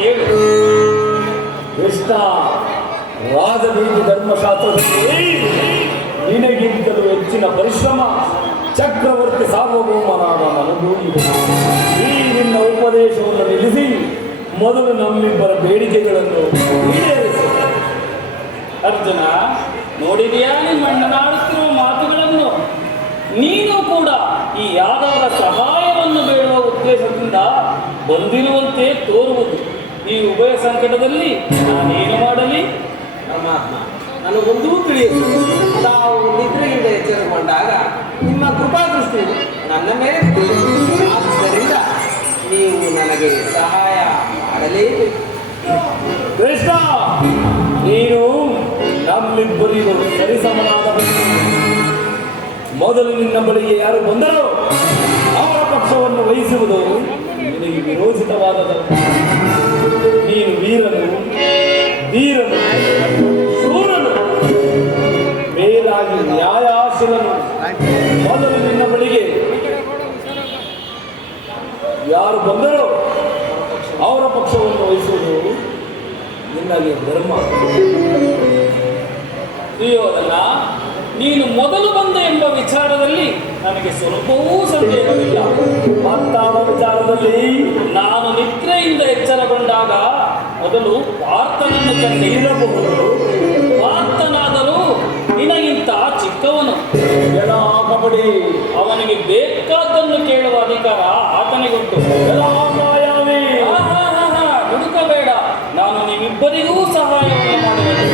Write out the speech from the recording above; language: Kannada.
ಕೇಳು. ಕೃಷ್ಣ, ರಾಜನೀತಿ ಧರ್ಮಶಾಸ್ತ್ರದಲ್ಲಿ ನಿನಗಿಂತಲೂ ಹೆಚ್ಚಿನ ಪರಿಶ್ರಮ ಚಕ್ರವರ್ತಿ ಸಾರ್ವಭೌಮನಾದ ನನಗೂ ಇದೆ. ಈ ನಿನ್ನ ಉಪದೇಶವನ್ನು ನಿಲ್ಲಿಸಿ ಮೊದಲು ನಮ್ಮಿಬ್ಬರ ಬೇಡಿಕೆಗಳನ್ನು ಈಡೇರಿಸಿ. ಅರ್ಜುನ, ನೋಡಿದೆಯಾ ನಿಮ್ಮ ಅಣ್ಣನಾಡುತ್ತಿರುವ ಮಾತುಗಳನ್ನು? ನೀನು ಕೂಡ ಈ ಯಾದವರ ಸಹಾಯವನ್ನು ಬೇಡುವ ಉದ್ದೇಶದಿಂದ ಬಂದಿರುವಂತೆ ತೋರುವುದು. ಈ ಉಭಯ ಸಂಕಟದಲ್ಲಿ ನಾನೇನು ಮಾಡಲಿ? ಪರಮಾತ್ಮ, ನನಗೊಂದೂ ತಿಳಿಯುವುದು. ತಾವು ನಿದ್ರೆಯಿಂದ ಎಚ್ಚರಗೊಂಡಾಗ ನಿಮ್ಮ ಕೃಪಾದೃಷ್ಟಿ ನನ್ನ ಮೇಲೆ ಬಿದ್ದಿದೆ. ಆದ್ದರಿಂದ ನೀವು ನನಗೆ ಸಹಾಯ ಮಾಡಲೇಬೇಕು. ಕೃಷ್ಣ, ನೀನು ನಮ್ಮಿಬ್ಬರಿಗೂ ಸರಿಸಮನಾದವನು. ಮೊದಲು ನಿನ್ನ ಬಳಿಗೆ ಯಾರು ಬಂದರೋ ಅವರ ಪಕ್ಷವನ್ನು ವಹಿಸುವುದು ನಿನಗೆ ವಿರೋಚಿತವಾದದ್ದು. ನೀನು ವೀರನು, ಧೀರನು, ಶೂರನು, ಮೇಲಾಗಿ ನ್ಯಾಯಾಶೀಲನು. ಮೊದಲು ನಿನ್ನ ಬಳಿಗೆ ಯಾರು ಬಂದರೋ ಅವರ ಪಕ್ಷವನ್ನು ವಹಿಸುವುದು ನಿನ್ನಗೆ ಧರ್ಮ. ದುರ್ಯೋಧನ, ನೀನು ಮೊದಲು ಬಂದ ಎಂಬ ವಿಚಾರದಲ್ಲಿ ನನಗೆ ಸ್ವಲ್ಪವೂ ಸಂದೇಹವಿಲ್ಲ. ಮತ್ತಾವ ವಿಚಾರದಲ್ಲಿ? ನಾನು ನಿದ್ರೆಯಿಂದ ಎಚ್ಚರಗೊಂಡಾಗ ಮೊದಲು ಪಾರ್ಥನನ್ನು ಕಂಡಿರಬಹುದು. ಪಾರ್ಥನಾದರೂ ನಿನಗಿಂತ ಚಿಕ್ಕವನು. ಎಲ್ಲ ಕಬಡ್ಡಿ. ಅವನಿಗೆ ಬೇಕಾದ್ದನ್ನು ಕೇಳುವ ಅಧಿಕಾರ ಆತನಿಗುಂಟು. ಎಲ್ಲ ಮಾಯಾವಿ. ಹುಡುಕಬೇಡ, ನಾನು ನಿಮ್ಮಿಬ್ಬರಿಗೂ ಸಹಾಯವನ್ನು ಮಾಡುವೆನು.